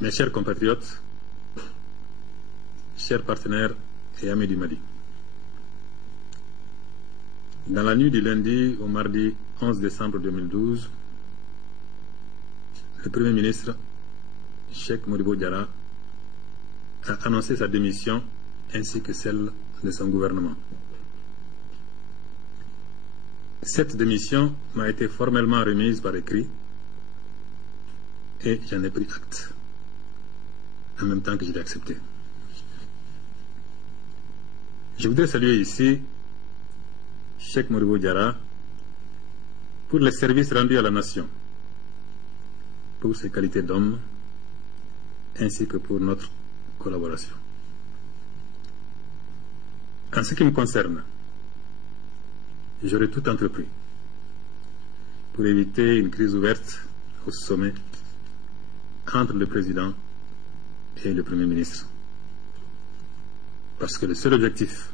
Mes chers compatriotes, chers partenaires et amis du Mali, dans la nuit du lundi au mardi 11 décembre 2012, le Premier ministre, Cheikh Modibo Diarra, a annoncé sa démission ainsi que celle de son gouvernement. Cette démission m'a été formellement remise par écrit et j'en ai pris acte, en même temps que je l'ai accepté. Je voudrais saluer ici Cheikh Modibo Diarra pour les services rendus à la nation, pour ses qualités d'homme, ainsi que pour notre collaboration. En ce qui me concerne, j'aurai tout entrepris pour éviter une crise ouverte au sommet entre le président et le Premier ministre. Parce que le seul objectif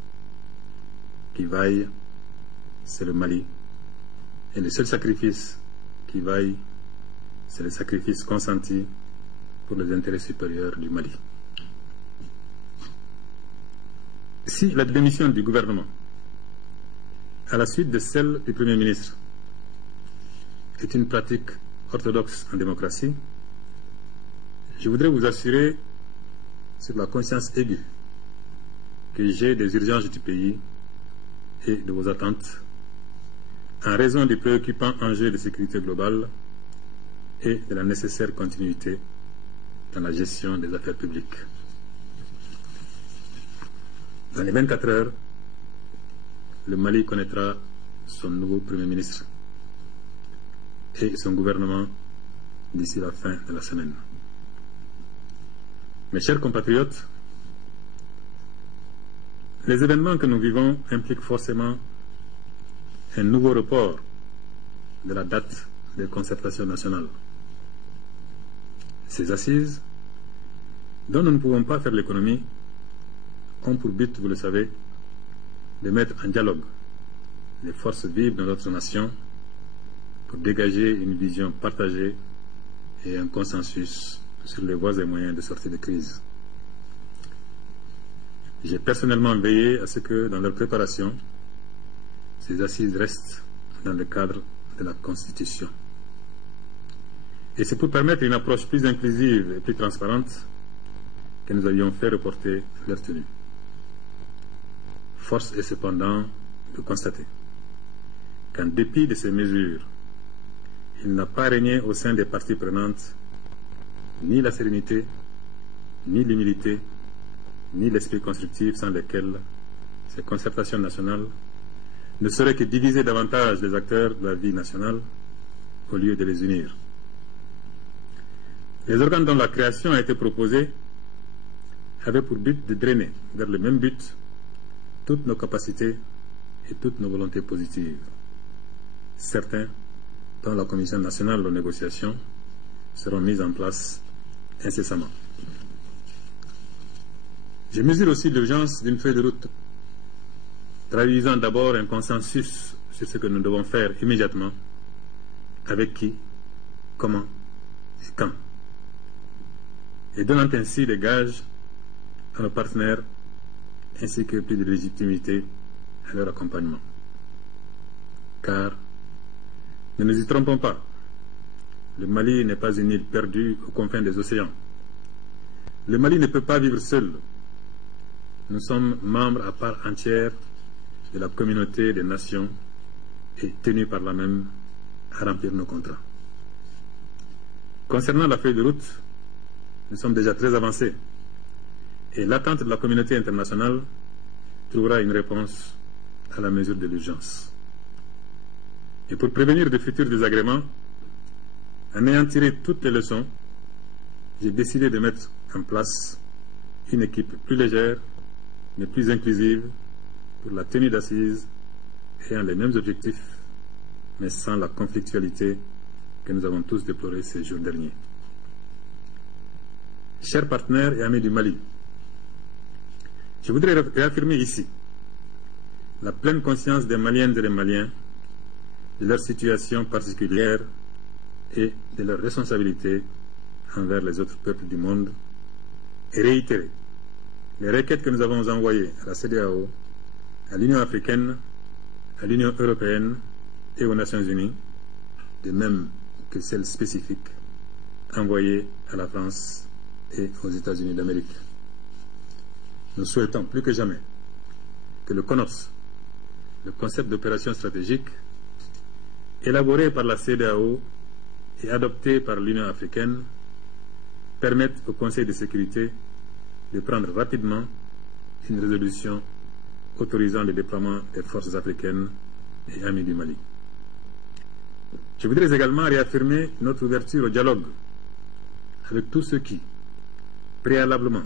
qui vaille, c'est le Mali. Et le seul sacrifice qui vaille, c'est le sacrifice consenti pour les intérêts supérieurs du Mali. Si la démission du gouvernement, à la suite de celle du Premier ministre, est une pratique orthodoxe en démocratie, je voudrais vous assurer sur la conscience aiguë que j'ai des urgences du pays et de vos attentes en raison des préoccupants enjeux de sécurité globale et de la nécessaire continuité dans la gestion des affaires publiques. Dans les 24 heures, le Mali connaîtra son nouveau Premier ministre et son gouvernement d'ici la fin de la semaine. Mes chers compatriotes, les événements que nous vivons impliquent forcément un nouveau report de la date des concertations nationales. Ces assises, dont nous ne pouvons pas faire l'économie, ont pour but, vous le savez, de mettre en dialogue les forces vives de notre nation pour dégager une vision partagée et un consensus sur les voies et moyens de sortie de crise. J'ai personnellement veillé à ce que, dans leur préparation, ces assises restent dans le cadre de la Constitution. Et c'est pour permettre une approche plus inclusive et plus transparente que nous avions fait reporter leur tenue. Force est cependant de constater qu'en dépit de ces mesures, il n'a pas régné au sein des parties prenantes ni la sérénité, ni l'humilité, ni l'esprit constructif sans lesquels ces concertations nationales ne seraient que diviser davantage les acteurs de la vie nationale au lieu de les unir. Les organes dont la création a été proposée avaient pour but de drainer vers le même but toutes nos capacités et toutes nos volontés positives. Certains, dont la Commission nationale aux négociations, seront mis en place incessamment. Je mesure aussi l'urgence d'une feuille de route, traduisant d'abord un consensus sur ce que nous devons faire immédiatement, avec qui, comment et quand, et donnant ainsi des gages à nos partenaires ainsi que plus de légitimité à leur accompagnement. Car, ne nous y trompons pas, le Mali n'est pas une île perdue aux confins des océans. Le Mali ne peut pas vivre seul. Nous sommes membres à part entière de la communauté des nations et tenus par là même à remplir nos contrats. Concernant la feuille de route, nous sommes déjà très avancés et l'attente de la communauté internationale trouvera une réponse à la mesure de l'urgence. Et pour prévenir de futurs désagréments, en ayant tiré toutes les leçons, j'ai décidé de mettre en place une équipe plus légère, mais plus inclusive pour la tenue d'assises ayant les mêmes objectifs, mais sans la conflictualité que nous avons tous déplorée ces jours derniers. Chers partenaires et amis du Mali, je voudrais réaffirmer ici la pleine conscience des Maliennes et des Maliens de leur situation particulière et de leur responsabilité envers les autres peuples du monde et réitérer les requêtes que nous avons envoyées à la CEDEAO, à l'Union africaine, à l'Union européenne et aux Nations unies, de même que celles spécifiques envoyées à la France et aux États-Unis d'Amérique. Nous souhaitons plus que jamais que le CONOPS, le concept d'opération stratégique, élaboré par la CEDEAO et adopté par l'Union africaine, permette au Conseil de sécurité de prendre rapidement une résolution autorisant le déploiement des forces africaines et amies du Mali. Je voudrais également réaffirmer notre ouverture au dialogue avec tous ceux qui, préalablement,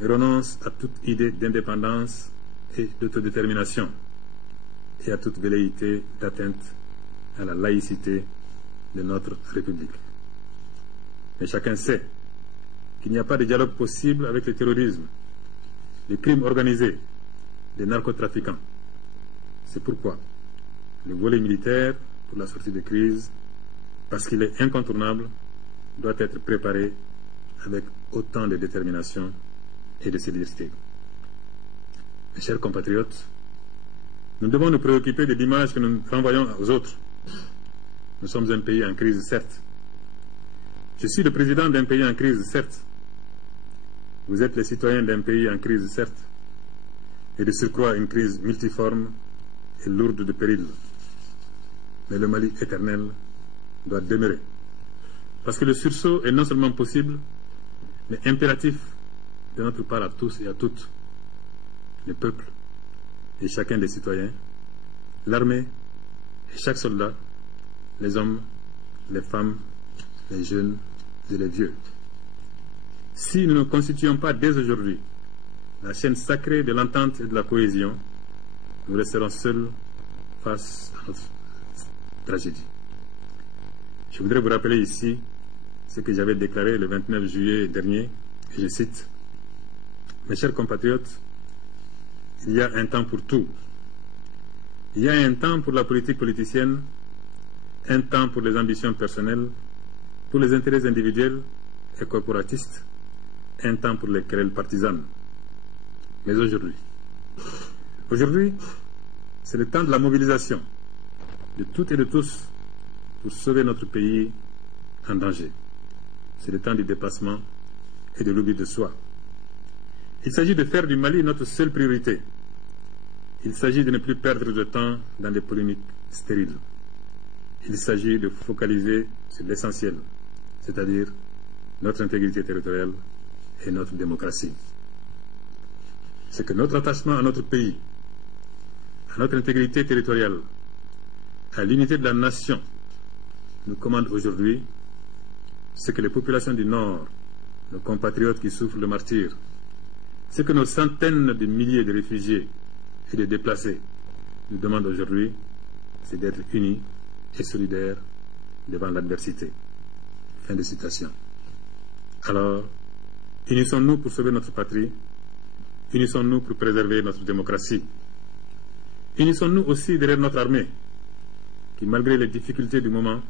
renoncent à toute idée d'indépendance et d'autodétermination et à toute velléité d'atteinte à la laïcité de notre République. Mais chacun sait qu'il n'y a pas de dialogue possible avec le terrorisme, les crimes organisés, les narcotrafiquants. C'est pourquoi le volet militaire pour la sortie de crise, parce qu'il est incontournable, doit être préparé avec autant de détermination et de célérité. Mes chers compatriotes, nous devons nous préoccuper de l'image que nous renvoyons aux autres. Nous sommes un pays en crise, certes. Je suis le président d'un pays en crise, certes. Vous êtes les citoyens d'un pays en crise, certes. Et de surcroît, une crise multiforme et lourde de périls. Mais le Mali éternel doit demeurer. Parce que le sursaut est non seulement possible, mais impératif de notre part à tous et à toutes. Le peuple et chacun des citoyens, l'armée et chaque soldat, les hommes, les femmes, les jeunes et les vieux. Si nous ne constituons pas dès aujourd'hui la chaîne sacrée de l'entente et de la cohésion, nous resterons seuls face à notre tragédie. Je voudrais vous rappeler ici ce que j'avais déclaré le 29 juillet dernier, et je cite: « Mes chers compatriotes, il y a un temps pour tout. Il y a un temps pour la politique politicienne, un temps pour les ambitions personnelles, pour les intérêts individuels et corporatistes, un temps pour les querelles partisanes. Mais aujourd'hui, c'est le temps de la mobilisation de toutes et de tous pour sauver notre pays en danger. C'est le temps du dépassement et de l'oubli de soi. Il s'agit de faire du Mali notre seule priorité. Il s'agit de ne plus perdre de temps dans des polémiques stériles. Il s'agit de focaliser sur l'essentiel, c'est-à-dire notre intégrité territoriale et notre démocratie. C'est que notre attachement à notre pays, à notre intégrité territoriale, à l'unité de la nation, nous commande aujourd'hui. Ce que les populations du Nord, nos compatriotes qui souffrent le martyre, ce que nos centaines de milliers de réfugiés et de déplacés nous demandent aujourd'hui, c'est d'être unis et solidaires devant l'adversité. » Fin de citation. Alors, unissons-nous pour sauver notre patrie, unissons-nous pour préserver notre démocratie. Unissons-nous aussi derrière notre armée, qui malgré les difficultés du moment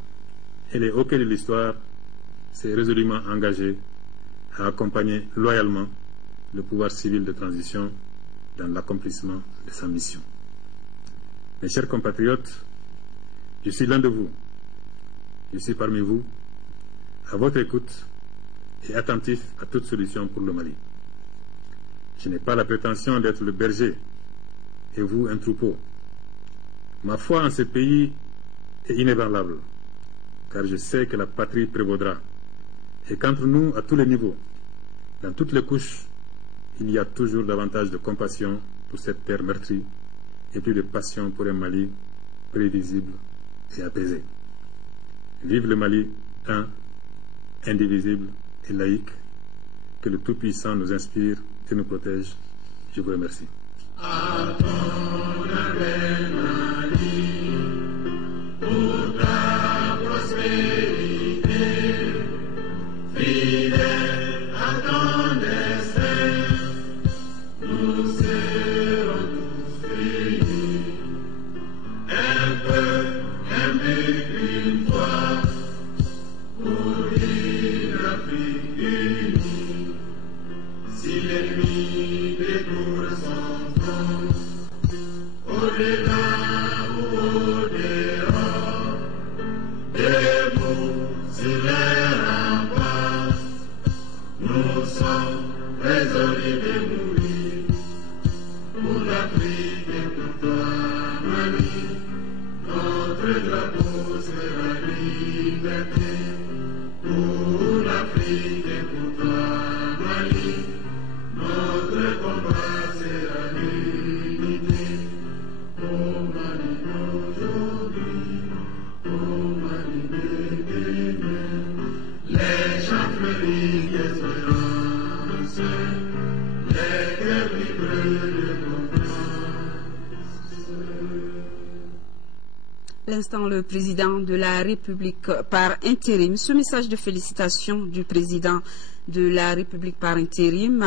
et les hoquets de l'histoire, s'est résolument engagé à accompagner loyalement le pouvoir civil de transition dans l'accomplissement de sa mission. Mes chers compatriotes, je suis l'un de vous. Je suis parmi vous, à votre écoute et attentif à toute solution pour le Mali. Je n'ai pas la prétention d'être le berger et vous un troupeau. Ma foi en ce pays est inébranlable, car je sais que la patrie prévaudra et qu'entre nous, à tous les niveaux, dans toutes les couches, il y a toujours davantage de compassion pour cette terre meurtrie et plus de passion pour un Mali prévisible et apaisé. Vive le Mali, un, indivisible et laïque, que le Tout-Puissant nous inspire et nous protège. Je vous remercie. Pour ta prospérité, fidèle à ton destin, nous serons tous réunis. Un peu, un but, une fois, pour une Afrique unie. Si l'ennemi découvre son front, au-delà ou au-dehors, debout sur les remparts, nous sommes résolus de mourir pour l'Afrique et pour toi, Mali. Notre drapeau sera liberté pour l'Afrique et pour toi, Mali. Notre combat sera l'unité. Oh Mali d'aujourd'hui, oh Mali de demain, les chanteurs d'espérance, les cœurs vibreux de confiance. L'instant, le président de la République par intérim. Ce message de félicitations du président de la République par intérim